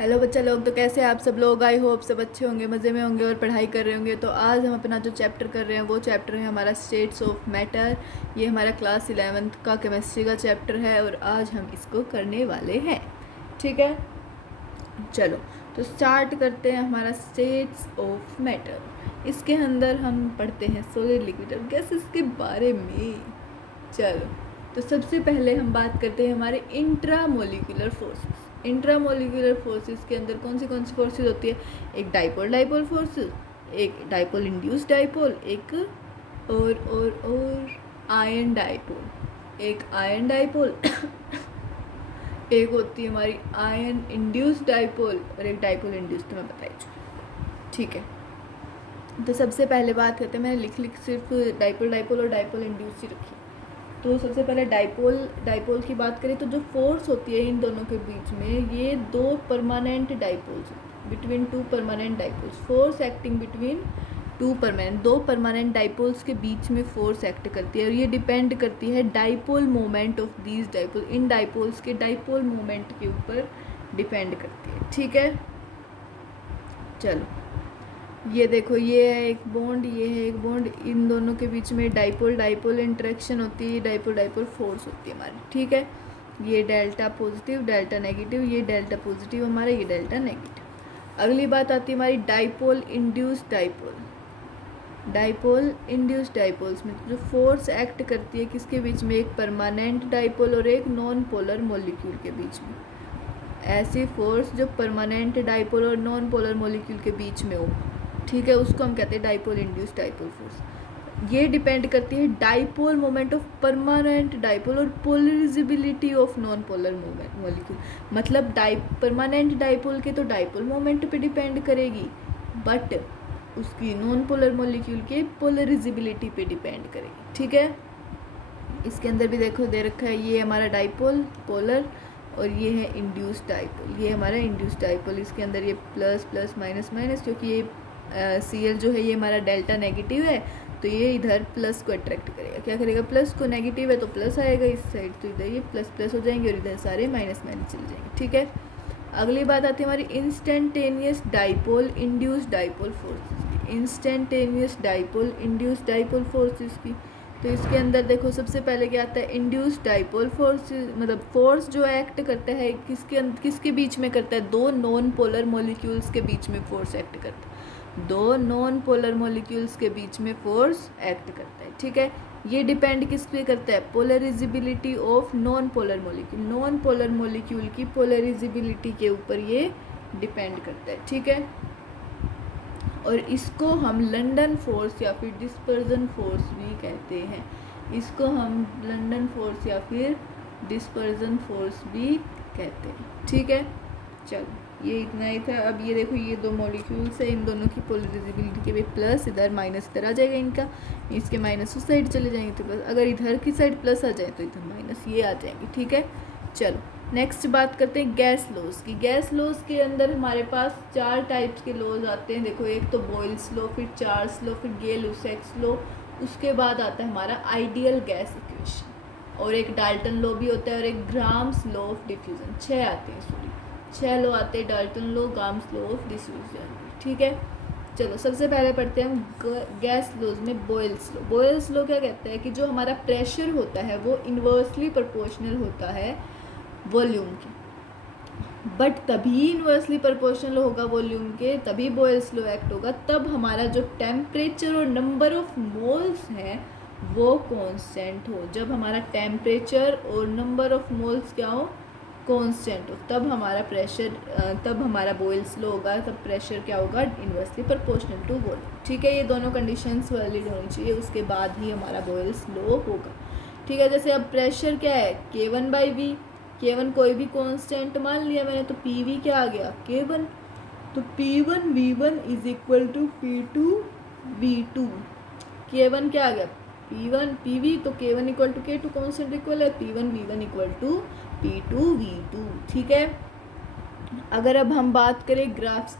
Hello बच्चा लोग, तो कैसे हैं आप सब लोग। आई होप सब अच्छे होंगे, मज़े में होंगे और पढ़ाई कर रहे होंगे। तो आज हम अपना जो चैप्टर कर रहे हैं वो चैप्टर है हमारा स्टेट्स ऑफ मैटर। ये हमारा क्लास 11th का केमिस्ट्री का चैप्टर है और आज हम इसको करने वाले हैं। ठीक है, चलो तो स्टार्ट करते हैं हमारा स्टेट्स ऑफ मैटर। इसके अंदर हम पढ़ते हैं सॉलिड, लिक्विड और गैसेस के बारे में। चलो तो सबसे पहले हम बात करते हैं हमारे इंट्रामोलिकुलर फोर्सेस। इंट्रामोलिकुलर फोर्सेस के अंदर कौन सी फोर्सेस होती है? एक डाइपोल डाइपोल फोर्सेस, एक डाइपोल इंड्यूस डाइपोल, एक और आयन डाइपोल, एक आयन डाइपोल एक होती है हमारी आयन इंड्यूस डाइपोल और एक डाइपोल इंड्यूस, तो मैं बताई चुकी। ठीक है, तो सबसे पहले बात करते हैं, मैंने लिख सिर्फ डाइपोल डाइपोल और डाइपोल इंड्यूस ही रखी। तो सबसे पहले डाइपोल की बात करें तो जो फोर्स होती है इन दोनों के बीच में, ये दो permanent dipoles between two permanent dipoles, force acting between दो परमानेंट डाइपोल्स के बीच में फोर्स एक्ट करती है और ये डिपेंड करती है dipole moment of these dipole, in dipoles के डाइपोल मोमेंट के ऊपर डिपेंड करती है। ठीक है, चलो ये देखो, ये है एक बॉन्ड, ये है एक बॉन्ड, इन दोनों के बीच में डाइपोल डाइपोल इंटरेक्शन होती है, डाइपोल डाइपोल फोर्स होती है हमारी। ठीक है, ये डेल्टा पॉजिटिव डेल्टा नेगेटिव, ये डेल्टा पॉजिटिव हमारा, ये डेल्टा नेगेटिव। अगली बात आती है हमारी dipole induce dipole. Dipole induce dipoles में जो फोर्स एक्ट करती है किसके बीच में? एक परमानेंट डाइपोल और एक नॉन पोलर मॉलिक्यूल के बीच में। ऐसी फोर्स जो परमानेंट डाइपोल और नॉन पोलर मॉलिक्यूल के बीच में हो, ठीक है, उसको हम कहते हैं डाइपोल इंड्यूस डाइपोल फोर्स। ये डिपेंड करती है dipole moment of permanent dipole और polarizability of non polar moment molecule. मतलब परमानेंट डाइपोल के तो डाइपोल मोमेंट पे डिपेंड करेगी, बट उसकी नॉन पोलर मॉलिक्यूल के पोलरिजिबिलिटी पे डिपेंड करेगी। ठीक है, इसके अंदर भी देखो दे रखा है, ये हमारा डाइपोल पोलर और ये है इंड्यूस डाइपोल, ये हमारा इंड्यूस डाइपोल। इसके अंदर ये प्लस प्लस माइनस माइनस, क्योंकि ये Cl जो है ये हमारा डेल्टा नेगेटिव है, तो ये इधर प्लस को अट्रैक्ट करेगा। क्या करेगा? प्लस को, नेगेटिव है तो प्लस आएगा इस साइड, तो इधर ये प्लस प्लस हो जाएंगे और इधर सारे माइनस माइनस चले जाएंगे। ठीक है, अगली बात आती है हमारी instantaneous dipole induce dipole forces की। Instantaneous dipole induce dipole forces की, तो इसके अंदर देखो सबसे पहले क्या आता है? इंड्यूस डाइपोल फोर्स, मतलब फोर्स जो एक्ट करता है किसके बीच में करता है? दो नॉन पोलर मॉलिक्यूल्स के बीच में फोर्स एक्ट करता है, दो नॉन पोलर मॉलिक्यूल्स के बीच में फोर्स एक्ट करता है। ठीक है, ये डिपेंड किस पे करता है? Polarizability of non polar molecule, non polar molecule की पोलरिजिबिलिटी के ऊपर ये डिपेंड करता है। ठीक है, और इसको हम लंदन फोर्स या फिर डिस्पर्जन फोर्स भी कहते हैं। इसको हम लंदन फोर्स या फिर डिस्पर्जन फोर्स भी कहते हैं। ठीक है, चलो ये इतना ही था। अब ये देखो, ये दो मॉलिक्यूल्स है, इन दोनों की पोलरिजिबिलिटी के भी प्लस, इधर माइनस इधर आ जाएगा इनका, इसके माइनस उस साइड चले जाएंगे तो प्लस, अगर इधर की साइड प्लस आ जाए तो इधर माइनस ये आ जाएंगे। ठीक है, चलो नेक्स्ट बात करते हैं गैस लॉज की। गैस लॉज के अंदर हमारे पास चार टाइप्स के लॉज आते हैं। देखो, एक तो बॉयल्स लॉ, फिर चार्ल्स लॉ, फिर गे-लुसैक्स लॉ, उसके बाद आता है हमारा आइडियल गैस इक्वेशन, और एक डाल्टन लॉ भी होता है और एक ग्राम्स लॉ ऑफ डिफ्यूजन। 6 आते हैं, सॉरी 6 लॉ आते हैं, Dalton law, grams law of diffusion. ठीक है, चलो सबसे पहले पढ़ते हैं हम गैस लॉज में बॉयल्स लॉ। बॉयल्स लॉ क्या कहता है कि जो हमारा प्रेशर होता है वो इन्वर्सली प्रोपोर्शनल होता है वॉल्यूम के, बट तभी इन्वर्सली प्रोपोर्शनल होगा वॉल्यूम के, तभी बॉयल्स लॉ एक्ट होगा तब हमारा जो टेम्परेचर और नंबर ऑफ मोल्स हैं वो कांस्टेंट हो। जब हमारा टेम्परेचर और नंबर ऑफ मोल्स क्या हो? कांस्टेंट हो, तब हमारा प्रेशर, तब हमारा बॉयल्स लॉ होगा, तब प्रेशर क्या होगा? Inversely proportional to volume. ठीक है, ये दोनों कंडीशंस वैलिड होनी चाहिए, उसके बाद ही हमारा बॉयल्स लॉ होगा। ठीक है, जैसे अब प्रेशर क्या है? K1/V, K1 कोई भी कांस्टेंट मान लिया मैंने, तो PV क्या आ गया? K1, तो P1V1 is equal to P2V2। K1 क्या आ गया? P1 PV, तो K1 equal to K2 constant equal है P1V1 इक्वल टू P2V2। ठीक है, अगर अब हम बात करें ग्राफ्स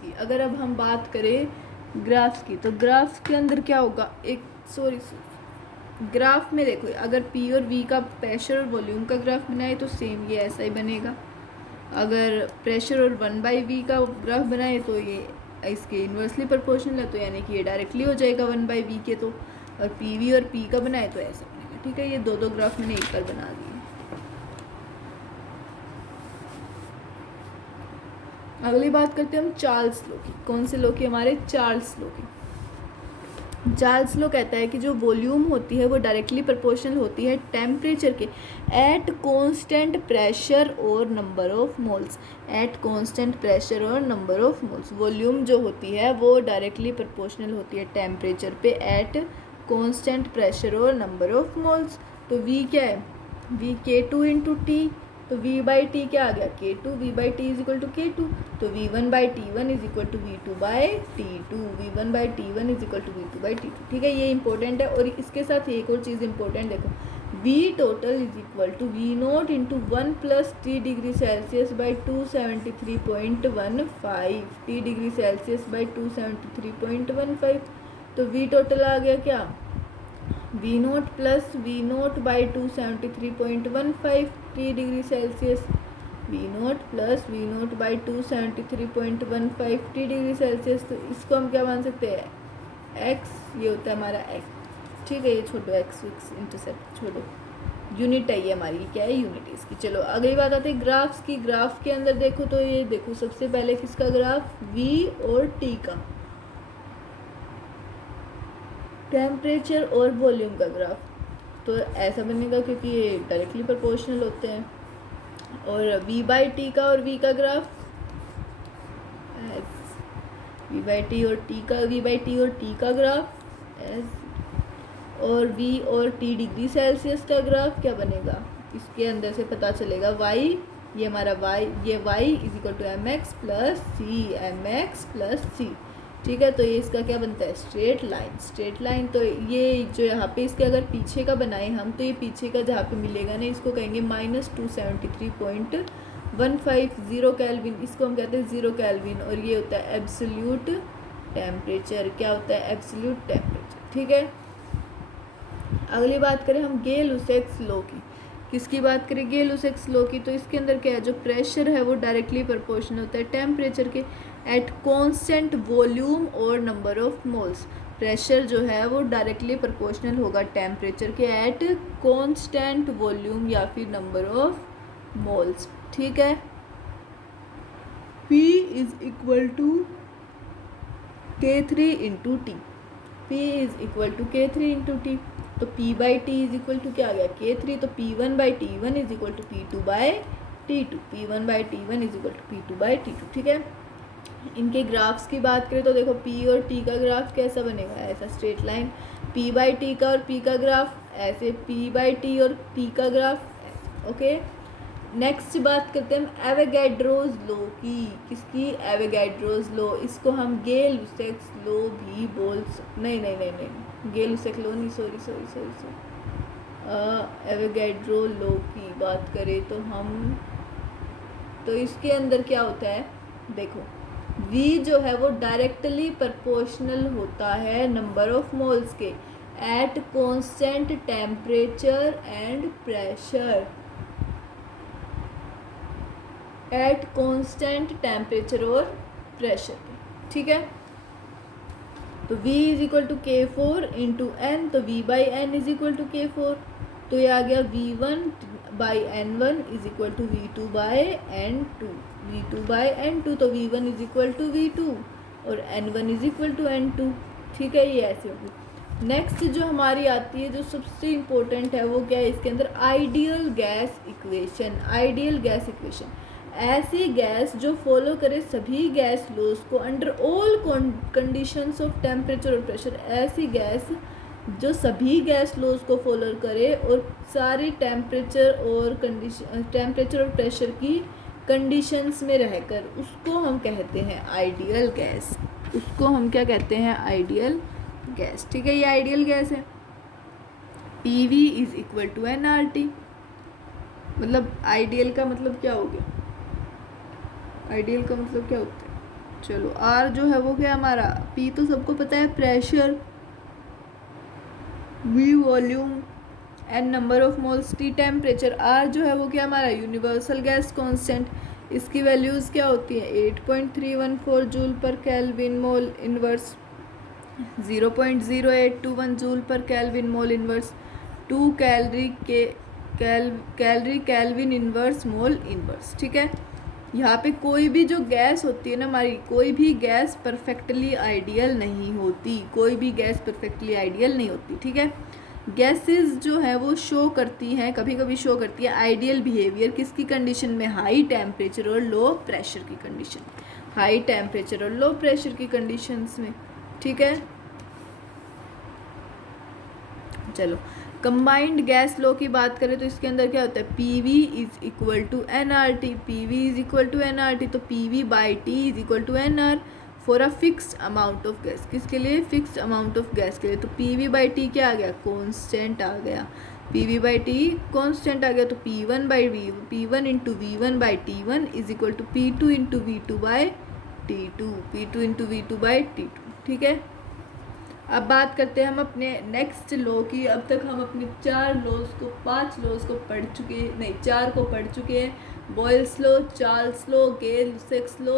की, तो ग्राफ्स के अंदर क्या होगा? एक सॉरी ग्राफ में देखो, अगर P और V का प्रेशर और वॉल्यूम का ग्राफ बनाए तो सेम ये ऐसा ही बनेगा। अगर प्रेशर और 1/v का ग्राफ बनाए तो ये इसके इन्वर्सली प्रोपोर्शनल है, तो यानी कि ये डायरेक्टली हो जाएगा 1/v के। तो और pv और p का बनाए तो ऐसा बनेगा। ठीक है, ये दो ग्राफ मैंने एक बार बना दिए। अगली बात करते हैं हम चार्ल्स लॉ की। कौन से लॉ की? हमारे चार्ल्स लॉ की। चार्ल्स लॉ कहता है कि जो वॉल्यूम होती है वो डायरेक्टली प्रोपोर्शनल होती है टेम्परेचर के एट कांस्टेंट प्रेशर और number of moles. Eight constant pressure और नंबर ऑफ मोल्स, वॉल्यूम जो होती है वो डायरेक्टली प्रोपोर्शनल होती है टेम्परेचर पे एट कांस्टेंट प्रेशर और नंबर ऑफ मोल्स। तो v क्या है? v K2 into T. तो v बाई टी क्या आ गया? K2। v by T is equal to K2। तो v1 by T1 is equal to v2 by T2। v1 by T1 is equal to v2 by T2। ठीक है, ये important है। और इसके साथ एक और चीज़ इंपॉर्टेंट देखो, v total is equal to v nought into 1 plus T degree Celsius by 273.15 T degree Celsius by 273.15। तो v टोटल आ गया क्या? v nought plus v nought by 273.15 T degree Celsius. v nought plus v nought by 273.15 T degree Celsius. तो इसको हम क्या मान सकते हैं? x, ये होता है हमारा x। ठीक है, ये छोड़ो, x इंटरसेप्ट छोड़ो, यूनिट है ये हमारी। क्या है? यूनिट इसकी। चलो अगली बात आती है ग्राफ्स की। ग्राफ के अंदर देखो तो ये देखो, सबसे पहले किसका ग्राफ? v और t का, टेम्परेचर और वॉल्यूम का ग्राफ। तो ऐसा बनेगा क्योंकि ये डायरेक्टली प्रोपोर्शनल होते हैं। और v बाई टी का और v का ग्राफ, v बाई टी और t का, v बाई टी और t का ग्राफ एस। और v और t डिग्री सेल्सियस का ग्राफ क्या बनेगा? इसके अंदर से पता चलेगा y, ये हमारा y, ये y is equal to M X plus C, M X plus C. ठीक है, तो ये इसका क्या बनता है? Straight line. Straight line. तो ये जो यहाँ पे इसके अगर पीछे का बनाए हम, तो ये पीछे का जहाँ पे मिलेगा ना, इसको कहेंगे -273.15 0 केल्विन। इसको हम कहते हैं 0 केल्विन। और ये होता है एब्सोल्यूट टेम्परेचर। क्या होता है? Absolute temperature. ठीक है, अगली बात करें हम गे-लुसैक्स लॉ की। किसकी बात करें? गे-लुसैक्स लॉ की। तो इसके अंदर क्या है? जो प्रेशर है वो डायरेक्टली प्रोपोर्शनल होता है टेम्परेचर के एट कांस्टेंट वॉल्यूम और नंबर ऑफ मोल्स। प्रेशर जो है वो डायरेक्टली प्रोपोर्शनल होगा टेम्परेचर के एट कांस्टेंट वॉल्यूम या फिर नंबर ऑफ मोल्स। ठीक है, P is equal to K3 into T. P is equal to K3 into T. तो P by T is equal to क्या आ गया? K3। तो P1 by T1 is equal to P2 by T2। P1 by T1 is equal to P2 by T2। ठीक है, इनके graphs की बात करें तो देखो P और T का ग्राफ कैसा बनेगा? ऐसा straight line. P by T का और P का ग्राफ ऐसे, P बाई टी और P का ग्राफ। ओके, नेक्स्ट बात करते हैं हम एवोगैड्रोज लॉ की। किसकी? Avogadro's law. इसको हम गे-लुसैक्स लॉ भी बोल नहीं, गे-लुसैक्स लॉ नहीं, सॉरी। एवोगैड्रो लॉ की बात करें तो हम, तो इसके अंदर क्या होता है? देखो, v जो है वो डायरेक्टली प्रोपोर्शनल होता है नंबर ऑफ मोल्स के at constant temperature and pressure. At constant temperature और प्रेशर पे। ठीक है, तो v is equal to K4 into N. तो v by N is equal to K4। तो ये आ गया v1 by n1 is equal to v2 by n2। v2 by n2। तो v1 is equal to v2 और n1 is equal to n2। ठीक है, ये ऐसे होगी। नेक्स्ट जो हमारी आती है, जो सबसे इम्पोर्टेंट है, वो क्या है? इसके अंदर ideal gas equation. Ideal gas equation, ऐसी गैस जो फॉलो करे सभी गैस लॉज को under all conditions of temperature और प्रेशर। ऐसी गैस जो सभी गैस लॉज को फॉलो करे और सारी टेम्परेचर और प्रेशर की कंडीशंस में रहकर, उसको हम कहते हैं आइडियल गैस। उसको हम क्या कहते हैं? Ideal gas. ठीक है, ये आइडियल गैस है। PV is equal to nRT। मतलब आइडियल का मतलब क्या हो गया? आइडियल का मतलब क्या होता है? चलो, R जो है वो क्या हमारा? P तो सबको पता है, pressure, V volume, N number of moles, T temperature, R जो है वो क्या हमारा? Universal gas constant. इसकी वैल्यूज़ क्या होती हैं 8.314 जूल पर केल्विन मोल इनवर्स, 0.0821 जूल पर kelvin mole inverse, 2 calorie kelvin inverse mole inverse. ठीक है, यहाँ पे कोई भी जो गैस होती है ना हमारी, कोई भी गैस परफेक्टली आइडियल नहीं होती, कोई भी गैस परफेक्टली आइडियल नहीं होती। ठीक है, गैसेस जो है वो शो करती हैं, कभी कभी शो करती है आइडियल बिहेवियर किसकी कंडीशन में, हाई टेम्परेचर और लो प्रेशर की कंडीशन, हाई टेम्परेचर और लो प्रेशर की कंडीशंस में। ठीक है, चलो कंबाइंड गैस लो की बात करें तो इसके अंदर क्या होता है, PV is equal to NRT, PV is equal to NRT, तो PV by T is equal to NR for a fixed amount of gas, किसके लिए, फिक्स्ड अमाउंट ऑफ गैस के लिए। तो PV बाई T क्या आ गया, कॉन्स्टेंट आ गया, PV बाई T कॉन्स्टेंट आ गया, तो P1 by P1 into V1 by T1 is equal to P2 into V2 by T2, P2 into V2 by T2। ठीक है, अब बात करते हैं हम अपने नेक्स्ट लॉ की। अब तक हम अपने 5 लॉज को पढ़ चुके, नहीं 4 को पढ़ चुके हैं, Boyle's law, Charles law, Gay Lussac law,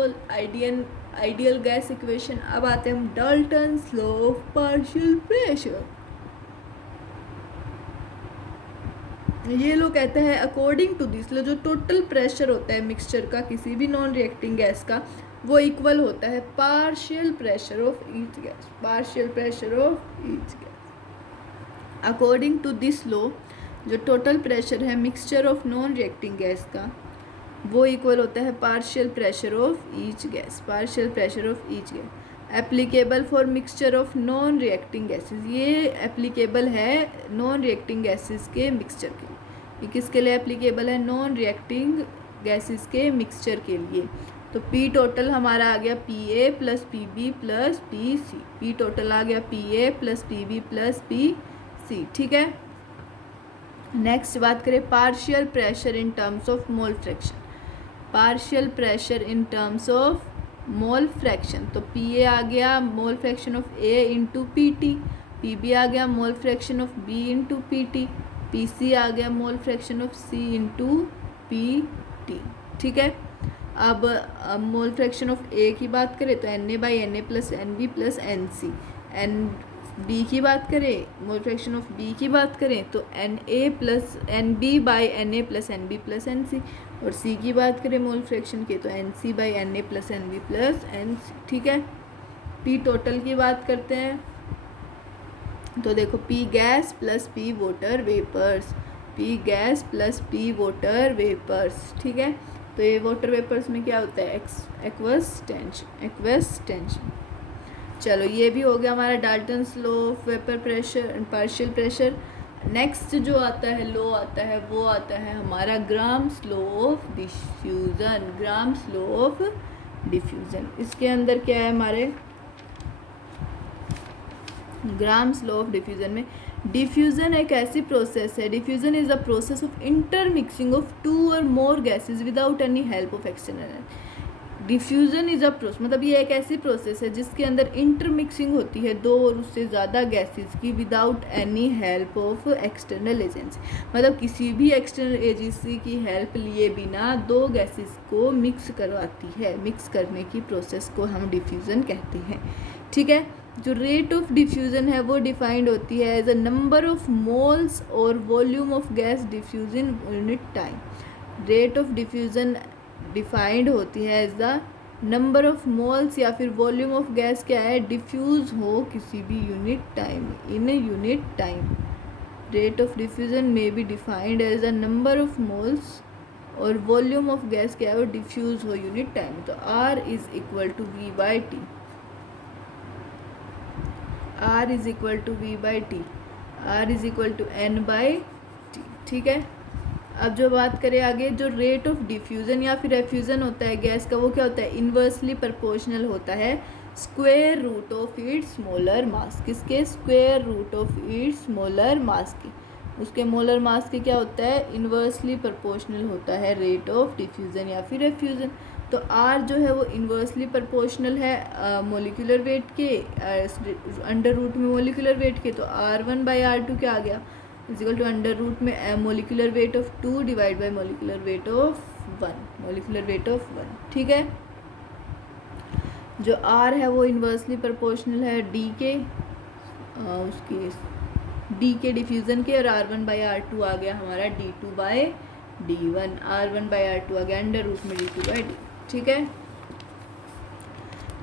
ideal gas equation. अब आते हैं हम Dalton's law of partial pressure. ये लॉ कहता है अकॉर्डिंग टू दिस लॉ जो टोटल प्रेशर होता है मिक्सचर का, किसी भी नॉन रिएक्टिंग गैस का, वो इक्वल होता है partial pressure of each gas, partial pressure of each gas. According to this law जो टोटल प्रेशर है mixture of non reacting gas का, वो इक्वल होता है partial pressure of each gas, partial pressure of each gas. Applicable for mixture of non reacting gases, ये applicable है non reacting gases के mixture के लिए। ये किसके लिए एप्लीकेबल है, नॉन रिएक्टिंग गैसेस के मिक्सचर के लिए। तो P टोटल हमारा आ गया PA plus PB plus PC, P total आ गया PA plus PB plus PC। ठीक है, नेक्स्ट बात करें partial pressure in terms of mole fraction, partial pressure in terms of mole fraction. तो PA आ गया mole fraction of A into PT, PB आ गया mole fraction of B into PT, PC आ गया mole fraction of C into PT। ठीक है, अब मोल फ्रैक्शन ऑफ A की बात करें तो Na by Na plus Nb plus Nc, B की बात करें मोल फ्रैक्शन ऑफ B की बात करें तो Na plus Nb by Na plus Nb plus Nc, और C की बात करें मोल फ्रैक्शन के तो Nc by Na plus Nb plus Nc। ठीक है, P टोटल की बात करते हैं तो देखो P gas plus P water vapours, P gas plus P water vapours. ठीक है, तो ये वाटर वेपर्स में क्या होता है, एक्वस टेंशन। चलो ये भी हो गया हमारा Dalton's law of vapour pressure and partial pressure. Next जो आता है लॉ आता है वो आता है हमारा grams law of diffusion, grams law of diffusion. इसके अंदर क्या है हमारे ग्राम्स लॉ ऑफ डिफ्यूज़न में, डिफ्यूज़न एक ऐसी प्रोसेस है, diffusion is a process of intermixing of 2 और more gases without any help of external. Diffusion is a process मतलब ये एक ऐसी प्रोसेस है जिसके अंदर इंटरमिक्सिंग होती है 2 और उससे ज़्यादा गैसेस की without any help of external agency, मतलब किसी भी एक्सटर्नल एजेंसी की हेल्प लिए बिना 2 गैसेस को मिक्स करवाती है। मिक्स करने की प्रोसेस को हम डिफ्यूज़न कहते हैं। ठीक है, जो रेट ऑफ डिफ्यूज़न है वो डिफाइंड होती है as a number of moles और volume of gas diffuse in unit time. Rate of diffusion defined होती है as the number of moles या फिर वॉल्यूम ऑफ गैस क्या है, डिफ्यूज़ हो किसी भी unit time, in unit time. Rate of diffusion में be defined as the number of moles और वॉल्यूम ऑफ गैस क्या है वो डिफ्यूज़ हो यूनिट टाइम। तो R is equal to V by T, R is equal to V by T, R is equal to N by T। ठीक है, अब जो बात करें आगे, जो रेट ऑफ डिफ्यूज़न या फिर एफ्यूज़न होता है गैस का वो क्या होता है, इन्वर्सली प्रोपोर्शनल होता है square root of its molar mass. किसके, square root of its molar mass की, उसके मोलर मास के क्या होता है, इन्वर्सली प्रोपोर्शनल होता है रेट ऑफ डिफ्यूज़न या फिर एफ्यूज़न। तो R जो है वो इन्वर्सली प्रोपोर्शनल है मोलिकुलर वेट के, अंडर रूट में मोलिकुलर वेट के, तो R1 बाई R2 क्या आ गया, इजिकल टू अंडर रूट में molecular weight of 2 divide by molecular weight of of 1, molecular weight of 1, ठीक है। जो R है वो इन्वर्सली प्रोपोर्शनल है D के, उसकी D के डिफ्यूज़न के, और R1/R2 आ गया हमारा D2/D1, R1/R2 आ गया अंडर रूट में D2/D, ठीक है।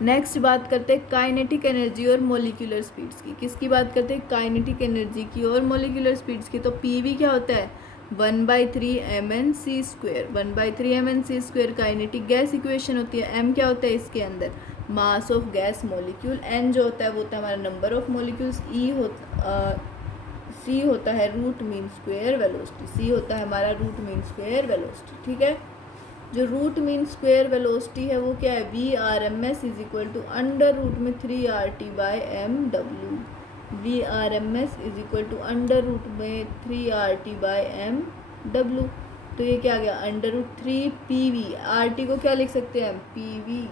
नेक्स्ट बात करते हैं काइनेटिक एनर्जी और मोलिकुलर स्पीड्स की। किसकी बात करते हैं? काइनेटिक एनर्जी की और मोलिकुलर स्पीड्स की। तो PV क्या होता है? 1/3 mc², 1/3 mc² kinetic gas equation होती है। M क्या होता है इसके अंदर? Mass of gas molecule. N जो होता है वो होता है हमारा नंबर ऑफ मॉलिक्यूल्स। C होता है root mean square velocity, C होता है हमारा रूट मीन स्क्वायर वेलोसिटी, ठीक है। जो रूट मीन स्क्वायर वेलोसिटी है वो क्या है? VRMS is equal to under root में 3RT/mW, VRMS is equal to under root में 3RT/mW। तो ये क्या आ गया? Under root 3PV। RT को क्या लिख सकते हैं हम? PV।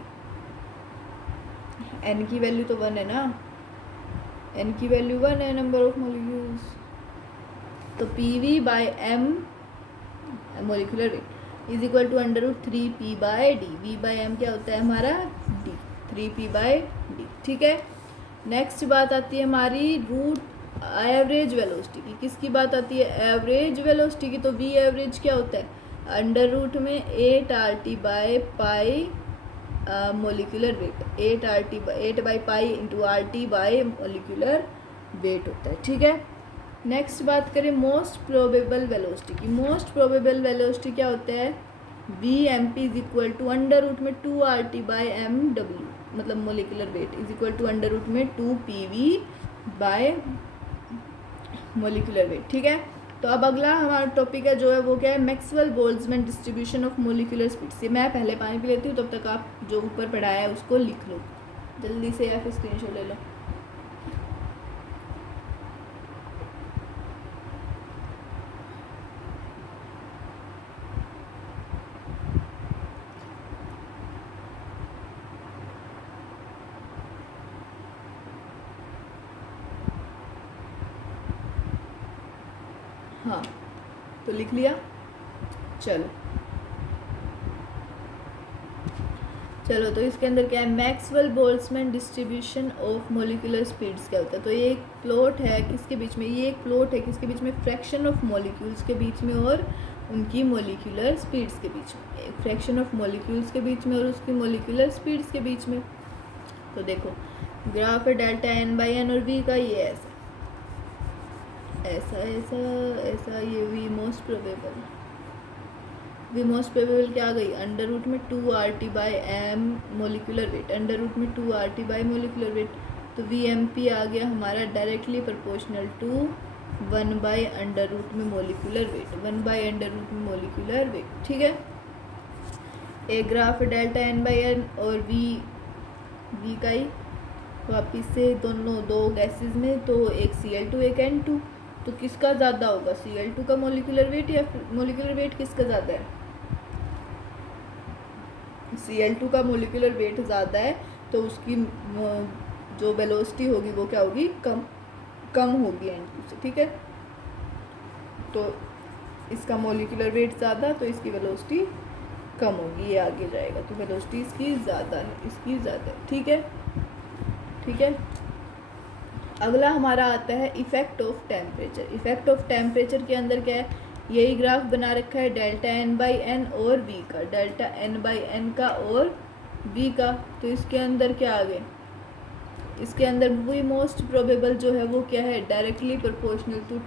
N की वैल्यू तो 1 है ना, N की वैल्यू 1 है, नंबर ऑफ मॉलिक्यूल्स। तो PV/m molecular weight is equal to under root 3P/D। V/m क्या होता है हमारा? D, 3P/D, ठीक है। नेक्स्ट बात आती है हमारी रूट एवरेज वेलोसिटी की। किसकी बात आती है? एवरेज वेलोसिटी की। तो V एवरेज क्या होता है? अंडर रूट में 8RT/पाई मोलिकुलर वेट, 8/पाई इंटू RT/ मोलिकुलर वेट होता है, ठीक है। नेक्स्ट बात करें मोस्ट प्रोबेबल वेलोसिटी की। मोस्ट प्रोबेबल वेलोसिटी क्या होता है? VMP is equal to under root में 2RT/mW, मतलब molecular weight is equal to under root में 2PV/ मोलिकुलर वेट, ठीक है। तो अब अगला हमारा टॉपिक है जो है वो क्या है? Maxwell Boltzmann distribution of molecular speeds. मैं पहले पानी पी लेती हूँ, तब तक आप जो ऊपर पढ़ाया है उसको लिख लो जल्दी से, या फिर स्क्रीनशॉट ले लो। हाँ, तो लिख लिया। चलो तो इसके अंदर क्या है? Maxwell Boltzmann distribution of molecular speeds क्या होता है? तो ये एक प्लॉट है किसके बीच में? ये एक प्लॉट है किसके बीच में? फ्रैक्शन ऑफ मॉलिक्यूल्स के बीच में और उनकी मोलिकुलर स्पीड्स के बीच में। एक फ्रैक्शन ऑफ मॉलिक्यूल्स के बीच में और उसकी मोलिकुलर स्पीड्स के बीच में। तो देखो ग्राफ है डेल्टा n/n और V का, ये ऐसा ऐसा ऐसा ऐसा, ये V मोस्ट प्रोबेबल क्या आ गई? अंडर रूट में 2RT/m molecular weight, under root में 2RT/ मोलिकुलर वेट। तो VMP आ गया हमारा डायरेक्टली प्रोपोर्शनल टू 1/अंडर रूट में मोलिकुलर वेट, 1/अंडर रूट में मोलिकुलर वेट, ठीक है। एक ग्राफ डेल्टा n/n और V का ही वापिस से दोनों दो गैसेस में, तो एक Cl2 एक N2। तो किसका ज़्यादा होगा? Cl2 का मोलिकुलर वेट या मोलिकुलर वेट किसका ज़्यादा है? Cl2 का मोलिकुलर वेट ज़्यादा है, तो उसकी जो वेलोसिटी होगी वो क्या होगी? कम होगी N2 से, ठीक है। तो इसका मोलिकुलर वेट ज़्यादा, तो इसकी वेलोसिटी कम होगी, ये आगे जाएगा। तो वेलोसिटी इसकी ज़्यादा है, इसकी ज़्यादा है, ठीक है, ठीक है। अगला हमारा आता है effect of temperature. Effect of temperature के अंदर क्या है? यही ग्राफ बना रखा है डेल्टा n/n और V का, डेल्टा n/n का और V का। तो इसके अंदर क्या आ गए? इसके अंदर V मोस्ट प्रोबेबल जो है वो क्या है? Directly proportional to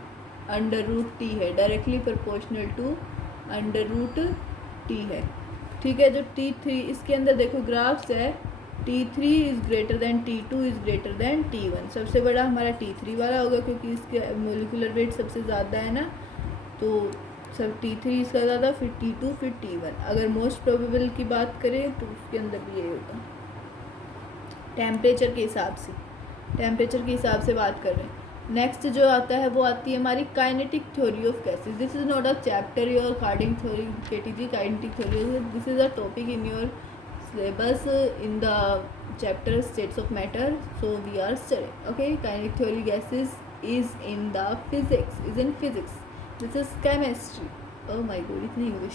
under root T है, directly proportional to under root T है, ठीक है। जो T3 इसके अंदर देखो ग्राफ्स है, T3 is greater than T2 is greater than T1। सबसे बड़ा हमारा T3 वाला होगा क्योंकि इसके मोलिकुलर वेट सबसे ज़्यादा है ना, तो सब T3 इसका ज़्यादा, फिर T2 फिर T1। अगर मोस्ट प्रोबेबल की बात करें तो उसके अंदर भी यही होगा। टेम्परेचर के हिसाब से बात कर रहे हैं। नेक्स्ट जो आता है वो आती है हमारी kinetic theory of gases. This is not a chapter your carding theory KTG kinetic theory, this is a topic in your syllabus in the chapter states of matter, so we are studying, okay. Kinetic theory gases is in the physics, this is chemistry, oh my god इतनी English.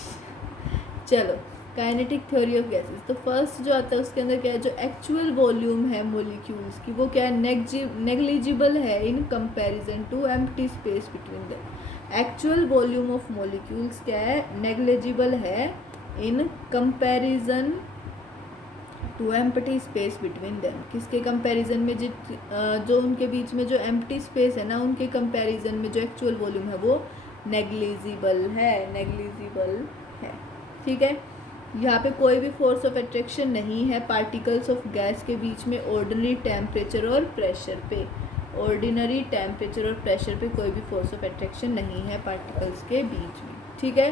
चलो, kinetic theory of gases. तो first जो आता है उसके अंदर क्या है, जो एक्चुअल वॉल्यूम है मॉलिक्यूल्स की वो क्या है, नेग्लिजिबल है in comparison to empty space between them. Actual volume of molecules क्या है, नेग्लिजिबल है in comparison to empty space between them. किसके कंपैरिजन में, जो उनके बीच में जो एम्प्टी स्पेस है ना, उनके कंपैरिजन में जो एक्चुअल वॉल्यूम है वो नेग्लिजिबल है, नेग्लिजिबल है। ठीक है, यहाँ पे कोई भी फोर्स ऑफ अट्रैक्शन नहीं है पार्टिकल्स ऑफ गैस के बीच में ऑर्डिनरी टेम्परेचर और प्रेशर पे। ऑर्डिनरी टेम्परेचर और प्रेशर पे कोई भी फोर्स ऑफ अट्रैक्शन नहीं है पार्टिकल्स के बीच में। ठीक है,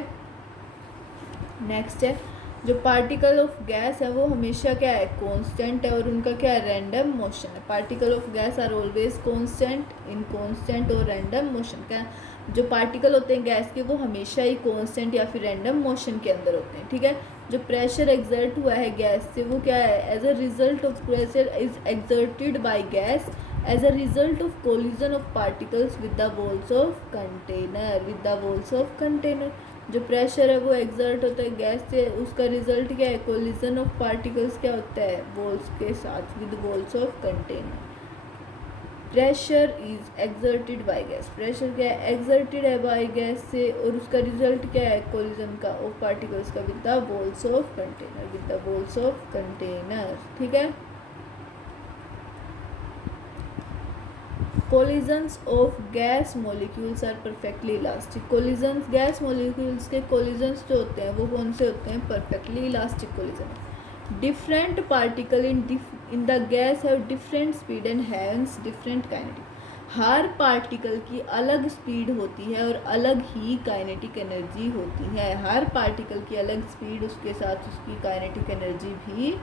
नेक्स्ट है, जो पार्टिकल ऑफ गैस है वो हमेशा क्या है, कांस्टेंट है, और उनका क्या है, रैंडम मोशन है। Particle of gas are always constant in constant और रैंडम मोशन। क्या, जो पार्टिकल होते हैं गैस के वो हमेशा ही कांस्टेंट या फिर रैंडम मोशन के अंदर होते हैं। ठीक है, जो प्रेशर एक्सर्ट हुआ है गैस से वो क्या है, as a result of pressure is exerted by gas as a result of collision of particles with the walls of container, with the walls of container. जो प्रेशर है वो एक्सर्ट होता है गैस से, उसका रिजल्ट क्या है, कोलिजन ऑफ पार्टिकल्स क्या होता है, वॉल्स के साथ, with walls of container. Pressure is exerted by gas, pressure क्या है, एक्सर्टेड है बाय गैस से, और उसका रिजल्ट क्या है, कोलिजन का ऑफ पार्टिकल्स का with the walls of container, with the walls of container. ठीक है, collisions of gas molecules are perfectly elastic. Collisions, gas molecules के कोलिजन्स जो होते हैं वो कौन से होते हैं, perfectly elastic collision. Different particle in the gas have different speed and hence different kinetic. हर पार्टिकल की अलग स्पीड होती है और अलग ही काइनेटिक एनर्जी होती है। हर पार्टिकल की अलग स्पीड, उसके साथ उसकी काइनेटिक एनर्जी भी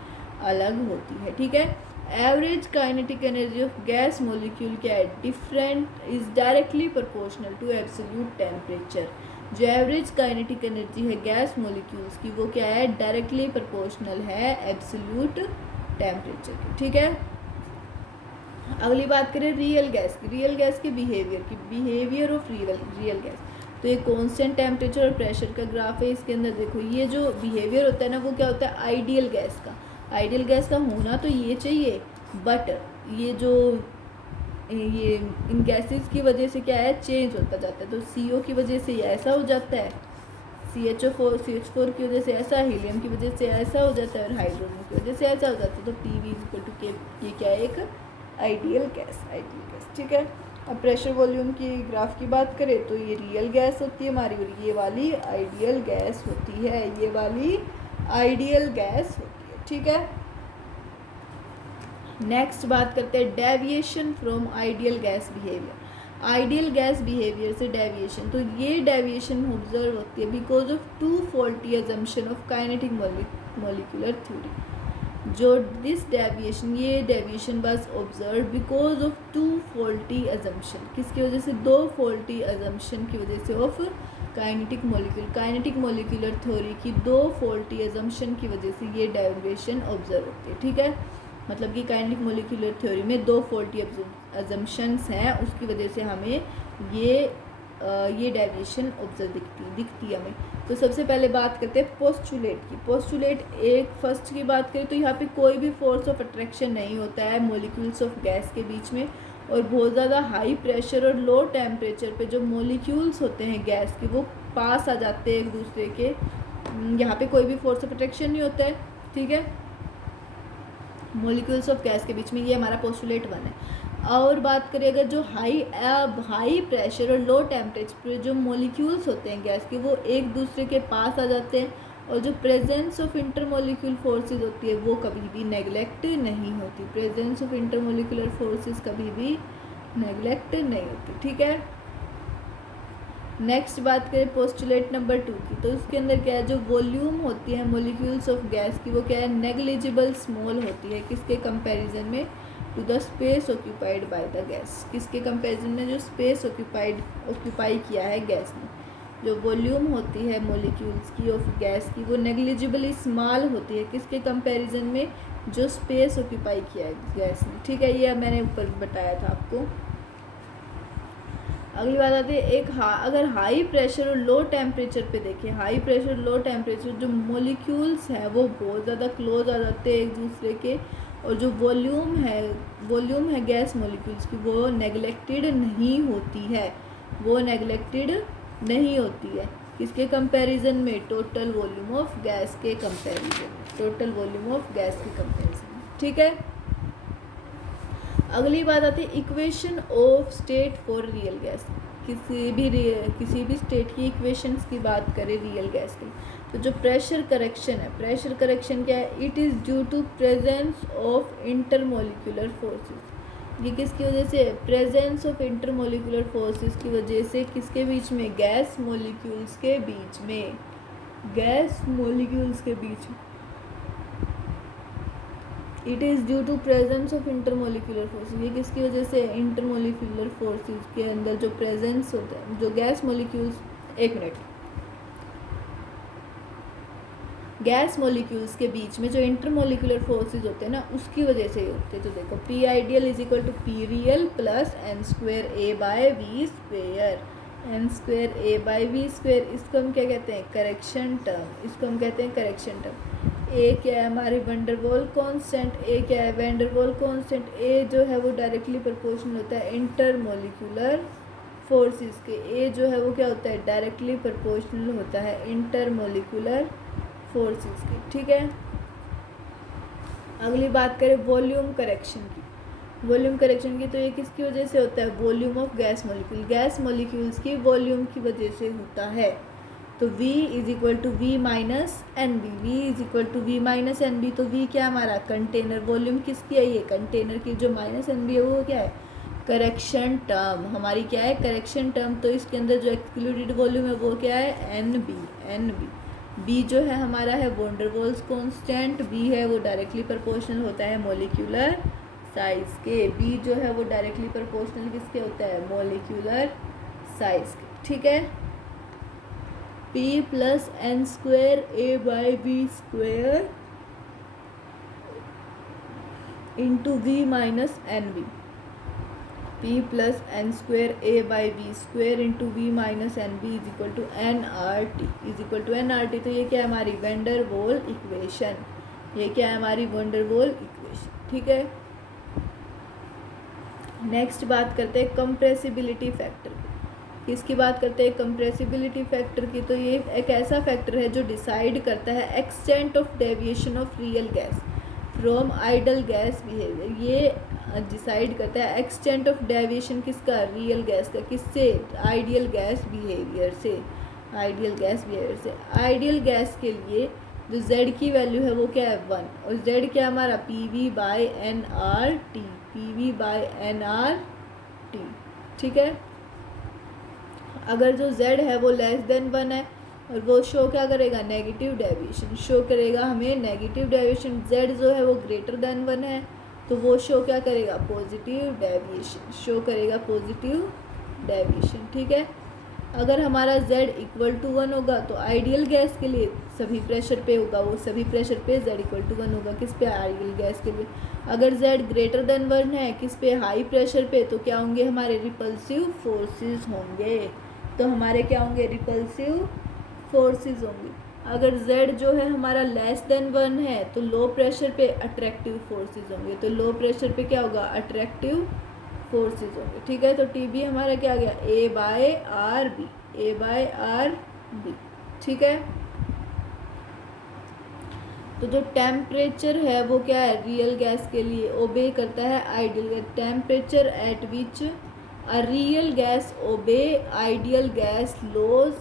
अलग होती है। ठीक है, average kinetic energy of gas molecule क्या है, different is directly proportional to absolute temperature. जो एवरेज काइनेटिक एनर्जी है गैस मॉलिक्यूल्स की वो क्या है, डायरेक्टली प्रोपोर्शनल है एब्सोल्यूट टेम्परेचर की। ठीक है, अगली बात करें रियल गैस की। रियल गैस के बिहेवियर की, बिहेवियर ऑफ रियल गैस। तो ये कांस्टेंट टेम्परेचर और प्रेशर का ग्राफ है। इसके अंदर देखो ये जो बिहेवियर होता है ना वो क्या होता है, आइडियल गैस का। आइडियल गैस का होना तो ये चाहिए, बट ये जो ये इन गैसेस की वजह से क्या है, चेंज होता जाता है। तो CO की वजह से ये ऐसा हो जाता है, CH4 की वजह से ऐसा, हीलियम की वजह से ऐसा हो जाता है, और हाइड्रोजन की वजह से ऐसा हो जाता है। तो PV=K, ये क्या है, एक आइडियल गैस, आइडियल गैस। ठीक है, अब प्रेशर वॉल्यूम की ग्राफ की बात करें तो ये रियल गैस होती है हमारी, और ये वाली आइडियल गैस होती है, ये वाली आइडियल गैस होती है। ठीक है, नेक्स्ट बात करते हैं deviation from ideal gas behaviour. Ideal gas behaviour से डेविएशन, तो ये डेविएशन ऑब्जर्व होती है because of two faulty assumption of kinetic molecular theory. जो दिस डेविएशन, ये deviation was observe because of two faulty assumption. किसकी वजह से, दो फॉल्टी अजम्पशन की वजह से ऑफ काइनेटिक मॉलिक्यूलर थ्योरी की दो फॉल्टी अजम्पशन की वजह से ये डेविएशन ऑब्जर्व होती है। ठीक है, मतलब कि काइनेटिक मॉलिक्यूलर थ्योरी में दो फॉल्टी अजम्पशंस हैं, उसकी वजह से हमें ये डेविएशन ऑब्जर्व दिखती है हमें। तो सबसे पहले बात करते हैं पोस्टुलेट की। पोस्टुलेट एक फर्स्ट की बात करें तो यहाँ पे कोई भी फोर्स ऑफ अट्रैक्शन नहीं होता है मॉलिक्यूल्स ऑफ गैस के बीच में, और बहुत ज़्यादा हाई प्रेशर और लो टेम्परेचर पे जो मॉलिक्यूल्स होते हैं गैस के वो पास आ जाते हैं एक दूसरे के। यहाँ पे कोई भी फोर्स ऑफ अट्रैक्शन नहीं होता है। ठीक है, मॉलिक्यूल्स ऑफ गैस के बीच में, ये हमारा पोस्टुलेट 1 है। और बात करें अगर जो हाई प्रेशर और लो टेम्परेचर पे जो मॉलिक्यूल्स होते हैं गैस के वो एक दूसरे के पास आ जाते हैं, और जो प्रेजेंस ऑफ इंटरमोलिक्यूलर फोर्सेस होती है वो कभी भी नेगलेक्ट नहीं होती। प्रेजेंस ऑफ इंटरमोलिक्यूलर फोर्सेस कभी भी नेगलेक्ट नहीं होती। ठीक है, नेक्स्ट बात करें पोस्टुलेट नंबर 2 की, तो उसके अंदर क्या है, जो वॉल्यूम होती है मॉलिक्यूल्स ऑफ गैस की वो क्या है, नेग्लिजिबल स्मॉल होती है। किसके कंपैरिजन में, to the space occupied by the gas. किसके कंपैरिजन में, जो स्पेस ऑक्यूपाई किया है गैस ने। जो वॉल्यूम होती है मॉलिक्यूल्स की ऑफ गैस की वो नेग्लिजिबली स्मॉल होती है। किसके कंपैरिजन में, जो स्पेस ऑक्यूपाई किया है गैस ने। ठीक है, ये मैंने ऊपर बताया था आपको। अगली बात आती है अगर हाई प्रेशर और लो टेम्परेचर पे देखें, हाई प्रेशर और लो टेम्परेचर जो मोलिक्यूल्स हैं वो बहुत ज़्यादा क्लोज आ जाते हैं एक दूसरे के, और जो वॉल्यूम है गैस मोलिक्यूल्स की वो नेगलेक्टेड नहीं होती है, किसके कंपैरिजन में, टोटल वॉल्यूम ऑफ गैस के कंपैरिजन, ठीक है। अगली बात आती है equation of state for real gas. किसी भी स्टेट की इक्वेशंस की बात करें रियल गैस की, तो जो प्रेशर करेक्शन क्या है, it is due to presence of intermolecular forces. ये किसकी वजह से, प्रेजेंस ऑफ इंटरमोलिकुलर फोर्सेस की वजह से, किसके बीच में, गैस मोलिक्यूल्स के बीच में, it is due to presence of intermolecular forces. ये किसकी वजह से, इंटरमोलिकुलर फोर्सेस के अंदर जो प्रेजेंस होता है, जो गैस मोलिक्यूल्स गैस मोलिक्यूल्स के बीच में जो इंटरमोलिकुलर फोर्सेस होते हैं ना, उसकी वजह से ही होते हैं। तो देखो P ideal is equal to P real plus N square A by V square, इसको हम क्या कहते हैं, करेक्शन टर्म। ए क्या है हमारी वैंडरवाल कांस्टेंट, ए जो है वो डायरेक्टली प्रोपोर्शनल होता है इंटरमोलिकुलर फोर्सेस के, ए जो है वो क्या होता है, डायरेक्टली प्रोपोर्शनल होता है इंटरमोलिकुलर फोर्सेस की, ठीक है। अगली बात करें वॉल्यूम करेक्शन की, तो ये किसकी वजह से होता है, वॉल्यूम ऑफ गैस मोलिक्यूल्स की वॉल्यूम की वजह से होता है। तो V is equal to V minus N B, तो V क्या हमारा कंटेनर, वॉल्यूम किसकी है, ये कंटेनर की, जो माइनस एन बी है वो क्या है, करेक्शन टर्म, हमारी क्या है, करेक्शन टर्म। तो इसके अंदर जो एक्सक्लूडेड वॉल्यूम है वो क्या है, एन बी जो है हमारा है वैंडरवाल्स कांस्टेंट, बी है वो डायरेक्टली प्रोपोर्शनल होता है मोलिक्यूलर साइज के, बी जो है वो डायरेक्टली प्रोपोर्शनल किसके होता है, मोलिक्यूलर साइज के, ठीक है। P plus N square A by B square into V minus N B, P plus N square A by B square into V minus N B is equal to N R T, तो ये क्या है हमारी वैंडरवाल equation, ठीक है। Next बात करते हैं कंप्रेसिबिलिटी फैक्टर की, किसकी बात करते हैं, कंप्रेसिबिलिटी फैक्टर की। तो ये एक ऐसा फैक्टर है जो डिसाइड करता है extent of deviation of real gas from idol gas behaviour. ये डिसाइड करता है एक्सटेंट ऑफ डेविएशन किसका, रियल गैस का, किससे, आइडियल गैस बिहेवियर से। आइडियल गैस के लिए जो z की वैल्यू है वो क्या है, 1, और z क्या हमारा PV बाई NRT, ठीक है। अगर जो z है वो लेस देन 1 है और वो शो क्या करेगा, नेगेटिव डेविएशन शो करेगा हमें, नेगेटिव डेविएशन। z जो है वो ग्रेटर देन 1 है तो वो शो क्या करेगा, पॉजिटिव डेविएशन शो करेगा, ठीक है। अगर हमारा z इक्वल टू 1 होगा तो आइडियल गैस के लिए सभी प्रेशर पे होगा, वो सभी प्रेशर पे z इक्वल टू 1 होगा, किस पे, आइडियल गैस के लिए। अगर z ग्रेटर देन 1 है किस पे, हाई प्रेशर पे, तो क्या होंगे हमारे रिपल्सिव फोर्सेस होंगे, तो हमारे क्या होंगे, रिपल्सिव फोर्सेस होंगे। अगर z जो है हमारा लेस देन 1 है तो लो प्रेशर पे अट्रैक्टिव फोर्सेस होंगे, तो लो प्रेशर पे क्या होगा, अट्रैक्टिव फोर्सेस होंगे, ठीक है। तो टी बी हमारा क्या आ गया, ए बाय आर बी, ठीक है। तो जो टेम्परेचर है वो क्या है, रियल गैस के लिए ओबे करता है ideal gas, temperature at which a real gas obey ideal gas laws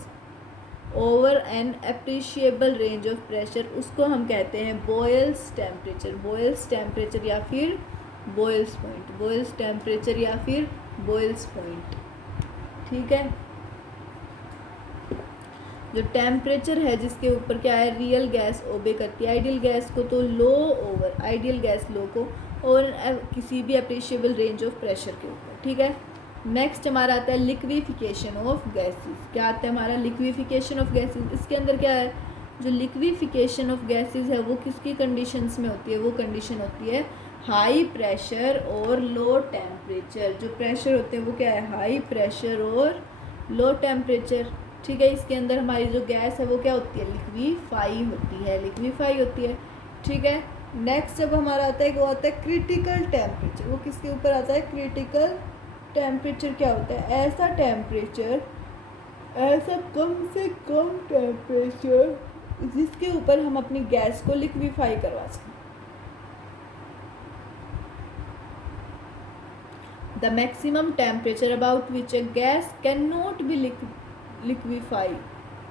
over an appreciable range of pressure, उसको हम कहते हैं बॉयल्स टेम्परेचर या फिर बॉयल्स पॉइंट, ठीक है। जो टेम्परेचर है जिसके ऊपर क्या है, रियल गैस ओबे करती है आइडियल गैस को, तो आइडियल गैस लो को और किसी भी अप्रिशिएबल रेंज ऑफ प्रेशर के ऊपर, ठीक है। नेक्स्ट हमारा आता है लिक्विफिकेशन ऑफ गैसेस। क्या आता है हमारा, लिक्विफिकेशन ऑफ गैसेस। इसके अंदर क्या है, जो लिक्विफिकेशन ऑफ गैसेस है वो किसकी कंडीशंस में होती है, वो कंडीशन होती है हाई प्रेशर और लो टेम्परेचर। जो प्रेशर होते हैं वो क्या है, हाई प्रेशर और लो टेम्परेचर। ठीक है, इसके अंदर हमारी जो गैस है वो क्या होती है, लिक्विफाई होती है। ठीक है, नेक्स्ट जब हमारा आता है वो आता है क्रिटिकल टेम्परेचर। वो किसके ऊपर आता है, क्रिटिकल टेम्परेचर क्या होता है, ऐसा टेम्परेचर, ऐसा कम से कम टेम्परेचर जिसके ऊपर हम अपनी गैस को लिक्विफाई करवा सकें। The maximum temperature about which a gas cannot be liquefied,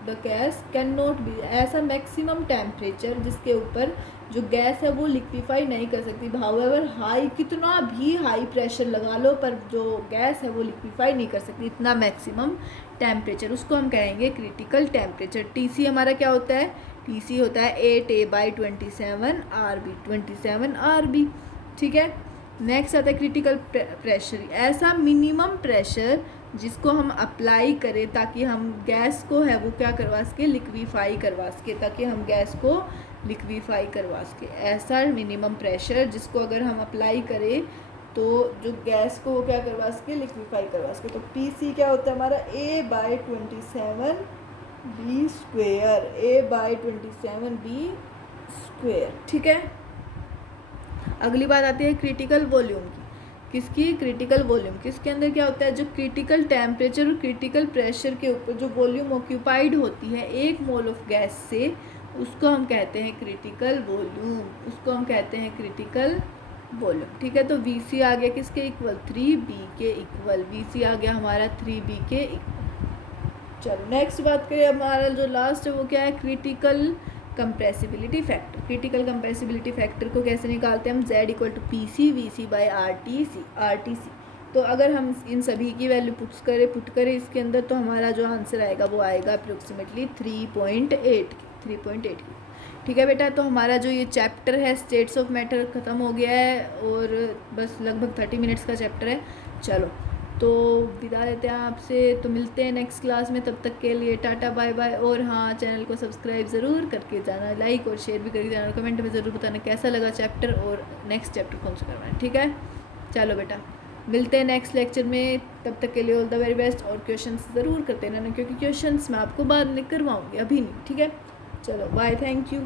the gas cannot be, ऐसा मैक्सिमम टेम्परेचर जिसके ऊपर जो गैस है वो लिक्विफाई नहीं कर सकती। हाउएवर हाई, कितना भी हाई प्रेशर लगा लो पर जो गैस है वो लिक्विफाई नहीं कर सकती, इतना मैक्सिमम टेम्परेचर, उसको हम कहेंगे क्रिटिकल टेम्परेचर। टीसी हमारा क्या होता है, टीसी होता है 8A/27 RB, 27 RB। ठीक है, नेक्स्ट आता है क्रिटिकल प्रेशर, ऐसा मिनिमम प्रेशर जिसको हम अप्लाई करें ताकि हम गैस को है वो क्या करवा सके, लिक्विफाई करवा सके, ताकि हम गैस को लिक्विफाई करवा सके। ऐसा मिनिमम प्रेशर जिसको अगर हम अप्लाई करें तो जो गैस को वो क्या करवा सके, लिक्विफाई करवा सके। तो पीसी क्या होता है हमारा, A/27 B², A/27 B²। ठीक है, अगली बात आती है क्रिटिकल वॉल्यूम की। किसकी, क्रिटिकल वॉल्यूम। किसके अंदर क्या होता है, जो क्रिटिकल टेम्परेचर और क्रिटिकल प्रेशर के ऊपर जो वॉल्यूम ऑक्यूपाइड होती है 1 मोल ऑफ गैस से, उसको हम कहते हैं क्रिटिकल वॉल्यूम, उसको हम कहते हैं क्रिटिकल वॉल्यूम। ठीक है, तो वीसी आ गया किसके इक्वल, 3B के इक्वल, वीसी आ गया हमारा 3B के इक्वल। चलो नेक्स्ट बात करें, हमारा जो लास्ट है वो क्या है, critical compressibility factor. Critical compressibility factor को कैसे निकालते हैं हम, Z = PC VC/RTC। तो अगर हम इन सभी की वैल्यू पुट करें इसके अंदर, तो हमारा जो आंसर आएगा वो आएगा अप्रोक्सीमेटली 3.8 की। ठीक है बेटा, तो हमारा जो ये चैप्टर है स्टेट्स ऑफ मैटर ख़त्म हो गया है और बस लगभग 30 मिनट्स का चैप्टर है। चलो तो विदा लेते हैं आपसे, तो मिलते हैं नेक्स्ट क्लास में, तब तक के लिए टाटा बाय बाय। और हाँ, चैनल को सब्सक्राइब ज़रूर करके जाना, लाइक और शेयर भी करके जाना, कमेंट में ज़रूर बताना कैसा लगा चैप्टर और नेक्स्ट चैप्टर कौन सा करना है। ठीक है, चलो बेटा मिलते हैं नेक्स्ट लेक्चर में, तब तक के लिए ऑल द वेरी बेस्ट। और क्वेश्चंस ज़रूर करते रहना क्योंकि क्वेश्चंस मैं आपको बाद में करवाऊँगी, अभी नहीं। ठीक है, चलो बाय, थैंक यू।